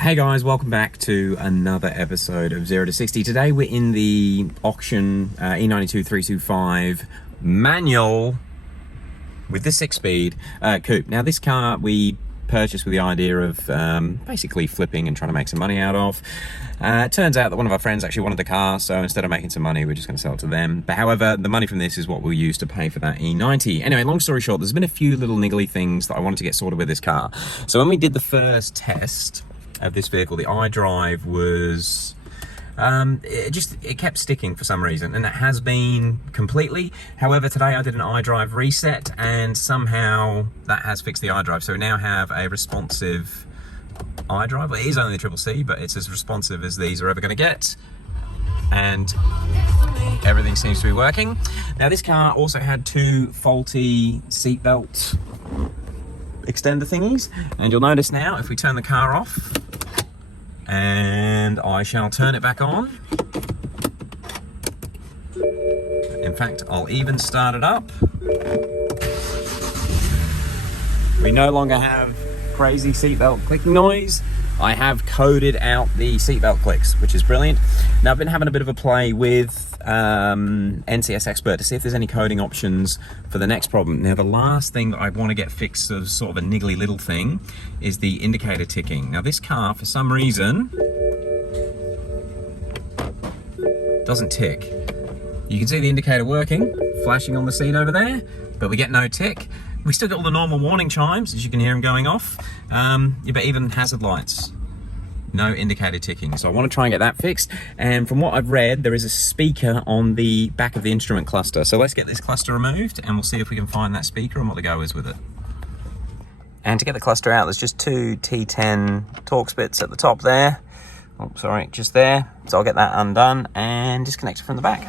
Hey guys, welcome back to another episode of 0 to 60. Today we're in the auction E92 325 manual with the 6-speed coupe. Now this car we purchased with the idea of basically flipping and trying to make some money out of. It turns out that one of our friends actually wanted the car, so instead of making some money, we're just going to sell it to them. But however, the money from this is what we'll use to pay for that E90. Anyway, long story short, there's been a few little niggly things that I wanted to get sorted with this car. So when we did the first test of this vehicle, the iDrive was it kept sticking for some reason, and it has been completely. However, today I did an Idrive Reset and somehow that has fixed the iDrive, so we now have a responsive iDrive. Well, it is only the CCC, but it's as responsive as these are ever going to get, and everything seems to be working. Now this car also had two faulty seatbelt extender thingies, and you'll notice now if we turn the car off and I shall turn it back on, in fact I'll even start it up, we no longer have crazy seatbelt clicking noise. I have coded out the seatbelt clicks, which is brilliant. Now I've been having a bit of a play with NCS Expert to see if there's any coding options for the next problem. Now the last thing that I want to get fixed, as sort of a niggly little thing, is the indicator ticking. Now this car, for some reason, doesn't tick. You can see the indicator working, flashing on the seat over there, but we get no tick. We still get all the normal warning chimes, as you can hear them going off, but even hazard lights, no indicator ticking. So I want to try and get that fixed, and from what I've read, there is a speaker on the back of the instrument cluster. So let's get this cluster removed and we'll see if we can find that speaker and what the go is with it. And to get the cluster out, there's just two T10 Torx bits at the top there. Oh, sorry, just there. So I'll get that undone and disconnect it from the back.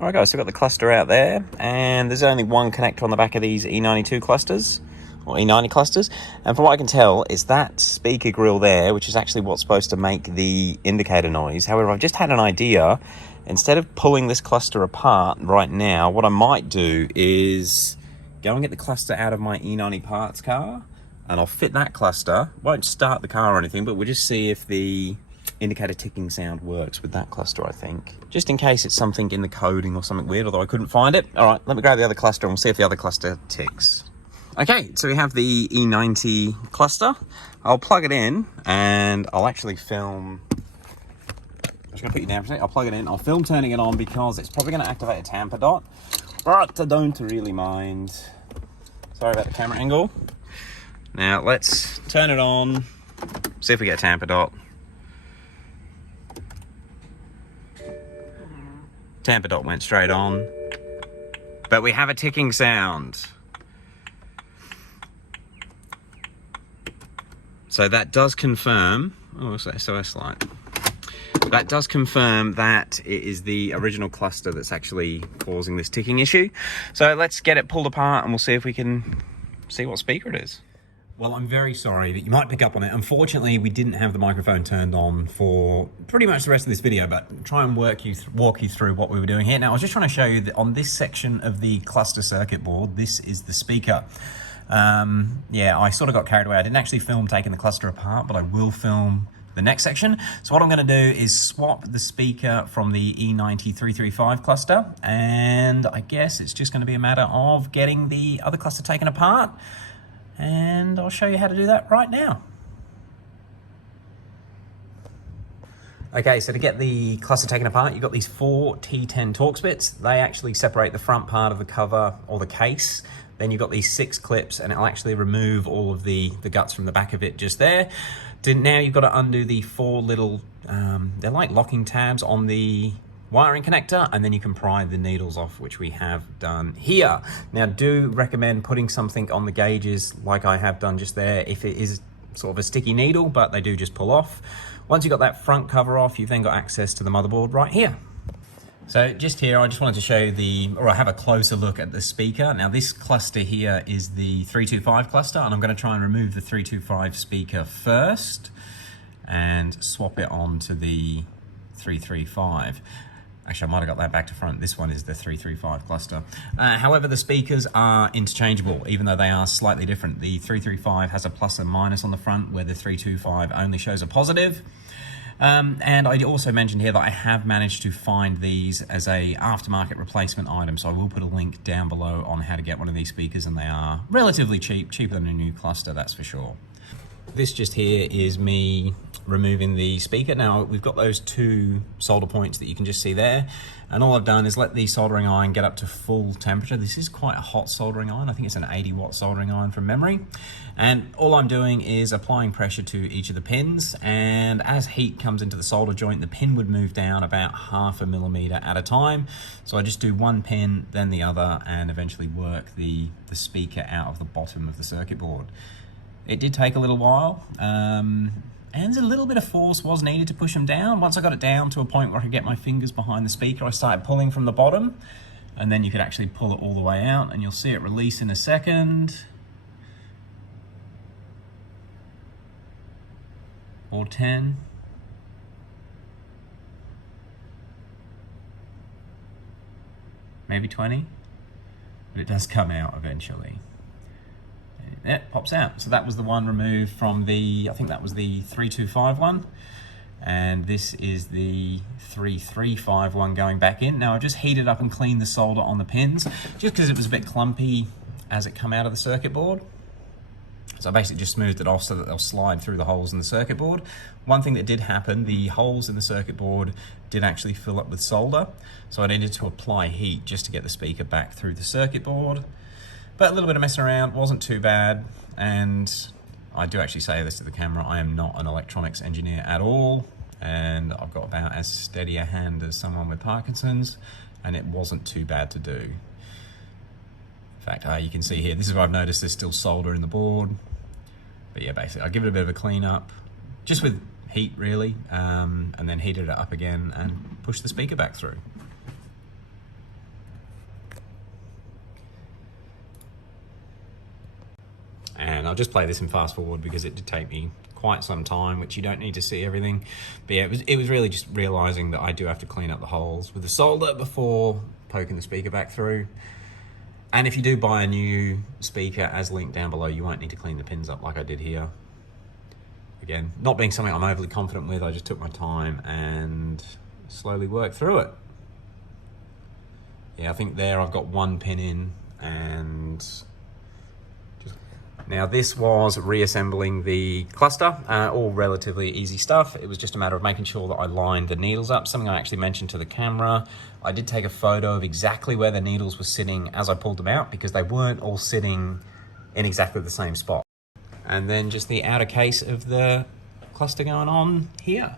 Alright guys, so we've got the cluster out there, and there's only one connector on the back of these E92 clusters, or E90 clusters, and from what I can tell, it's that speaker grill there, which is actually what's supposed to make the indicator noise. However, I've just had an idea. Instead of pulling this cluster apart right now, what I might do is go and get the cluster out of my E90 parts car, and I'll fit that cluster. Won't start the car or anything, but we'll just see if the indicator ticking sound works with that cluster, I think. Just in case it's something in the coding or something weird, although I couldn't find it. All right, let me grab the other cluster and we'll see if the other cluster ticks. Okay, so we have the E90 cluster. I'll plug it in and I'll actually film. I'm just gonna put you down for a second. I'll plug it in, I'll film turning it on because it's probably gonna activate a tamper dot, but I don't really mind. Sorry about the camera angle. Now let's turn it on, see if we get a tamper dot. Tamper dot went straight on, but we have a ticking sound. So that does confirm, oh, it's SOS light. That does confirm that it is the original cluster that's actually causing this ticking issue. So let's get it pulled apart and we'll see if we can see what speaker it is. Well, I'm very sorry, but you might pick up on it. Unfortunately, we didn't have the microphone turned on for pretty much the rest of this video, but try and walk you through what we were doing here. Now, I was just trying to show you that on this section of the cluster circuit board, this is the speaker. Yeah, I sort of got carried away. I didn't actually film taking the cluster apart, but I will film the next section. So what I'm going to do is swap the speaker from the E90 335 cluster, and I guess it's just going to be a matter of getting the other cluster taken apart. And I'll show you how to do that right now. Okay, so to get the cluster taken apart, you've got these four T10 Torx bits. They actually separate the front part of the cover or the case. Then you've got these 6 clips, and it'll actually remove all of the guts from the back of it just there. Now you've got to undo the 4 little, they're like locking tabs on the wiring connector, and then you can pry the needles off, which we have done here. Now, do recommend putting something on the gauges like I have done just there if it is sort of a sticky needle, but they do just pull off. Once you've got that front cover off, you've then got access to the motherboard right here. So just here, I just wanted to show you or have a closer look at the speaker. Now this cluster here is the 325 cluster, and I'm going to try and remove the 325 speaker first and swap it on to the 335. Actually, I might have got that back to front. This one is the 335 cluster. However, the speakers are interchangeable, even though they are slightly different. The 335 has a plus and minus on the front, where the 325 only shows a positive. And I also mentioned here that I have managed to find these as a aftermarket replacement item, so I will put a link down below on how to get one of these speakers, and they are relatively cheap, cheaper than a new cluster, that's for sure. This just here is me removing the speaker. Now we've got those 2 solder points that you can just see there, and all I've done is let the soldering iron get up to full temperature. This is quite a hot soldering iron. I think it's an 80-watt soldering iron from memory, and all I'm doing is applying pressure to each of the pins, and as heat comes into the solder joint, the pin would move down about 0.5 millimeter at a time. So I just do one pin, then the other, and eventually work the speaker out of the bottom of the circuit board. It did take a little while, and a little bit of force was needed to push them down. Once I got it down to a point where I could get my fingers behind the speaker, I started pulling from the bottom, and then you could actually pull it all the way out, and you'll see it release in a second. Or 10. Maybe 20, but it does come out eventually. It pops out. So that was the one removed from the, I think that was the 325 one. And this is the 335 one going back in. Now I just heated up and cleaned the solder on the pins, just because it was a bit clumpy as it come out of the circuit board. So I basically just smoothed it off so that they'll slide through the holes in the circuit board. One thing that did happen, the holes in the circuit board did actually fill up with solder. So I needed to apply heat just to get the speaker back through the circuit board. But a little bit of messing around wasn't too bad, and I do actually say this to the camera, I am not an electronics engineer at all, and I've got about as steady a hand as someone with Parkinson's, and it wasn't too bad to do. In fact, you can see here, this is where I've noticed there's still solder in the board. But yeah, basically, I give it a bit of a clean up, just with heat really, and then heated it up again and pushed the speaker back through. And I'll just play this in fast forward because it did take me quite some time, which you don't need to see everything. But yeah, it was really just realizing that I do have to clean up the holes with the solder before poking the speaker back through. And if you do buy a new speaker, as linked down below, you won't need to clean the pins up like I did here. Again, not being something I'm overly confident with, I just took my time and slowly worked through it. Yeah, I think there I've got one pin in, and now this was reassembling the cluster, all relatively easy stuff. It was just a matter of making sure that I lined the needles up, something I actually mentioned to the camera. I did take a photo of exactly where the needles were sitting as I pulled them out, because they weren't all sitting in exactly the same spot. And then just the outer case of the cluster going on here.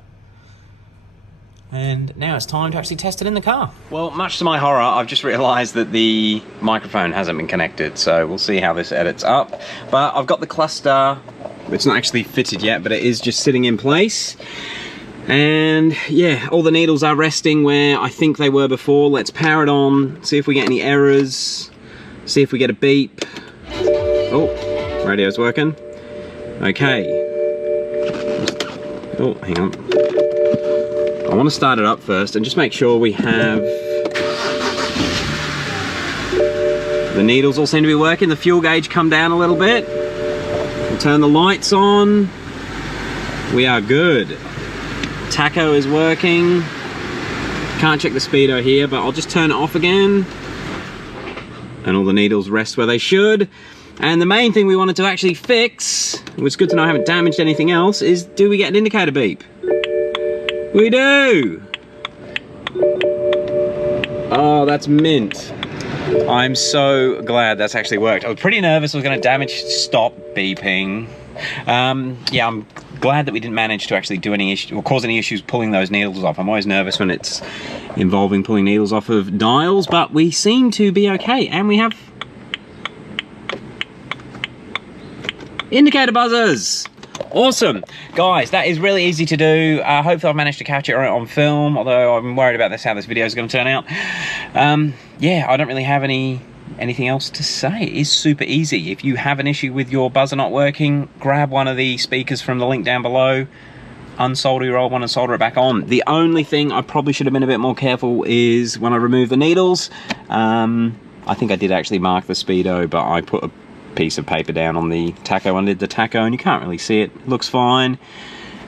And now it's time to actually test it in the car. Well, much to my horror, I've just realized that the microphone hasn't been connected, so we'll see how this edits up. But I've got the cluster, it's not actually fitted yet, but it is just sitting in place. And yeah, all the needles are resting where I think they were before. Let's power it on, see if we get any errors, see if we get a beep. Oh, radio's working. Okay. Oh, hang on. I want to start it up first and just make sure we have the needles all seem to be working. The fuel gauge come down a little bit. We'll turn the lights on. We are good. Tacho is working. Can't check the speedo here, but I'll just turn it off again. And all the needles rest where they should. And the main thing we wanted to actually fix, which is good to know I haven't damaged anything else, is do we get an indicator beep? We do! Oh, that's mint. I'm so glad that's actually worked. I was pretty nervous I was going to damage stop beeping. Yeah, I'm glad that we didn't manage to actually do any issue or cause any issues pulling those needles off. I'm always nervous when it's involving pulling needles off of dials, but we seem to be okay. And we have indicator buzzers. Awesome. Guys, that is really easy to do. Hopefully I've managed to catch it on film, although I'm worried about how this video is going to turn out. Yeah, I don't really have anything else to say. It is super easy. If you have an issue with your buzzer not working, grab one of the speakers from the link down below, unsolder your old one and solder it back on. The only thing I probably should have been a bit more careful is when I remove the needles. I think I did actually mark the speedo, but I put a piece of paper down on the tacho, undid the tacho, and you can't really see it. It looks fine.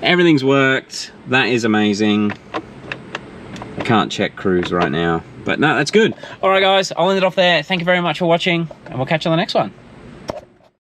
Everything's worked. That is amazing. I can't check cruise right now, but no, that's good. All right, guys, I'll end it off there. Thank you very much for watching, and we'll catch you on the next one.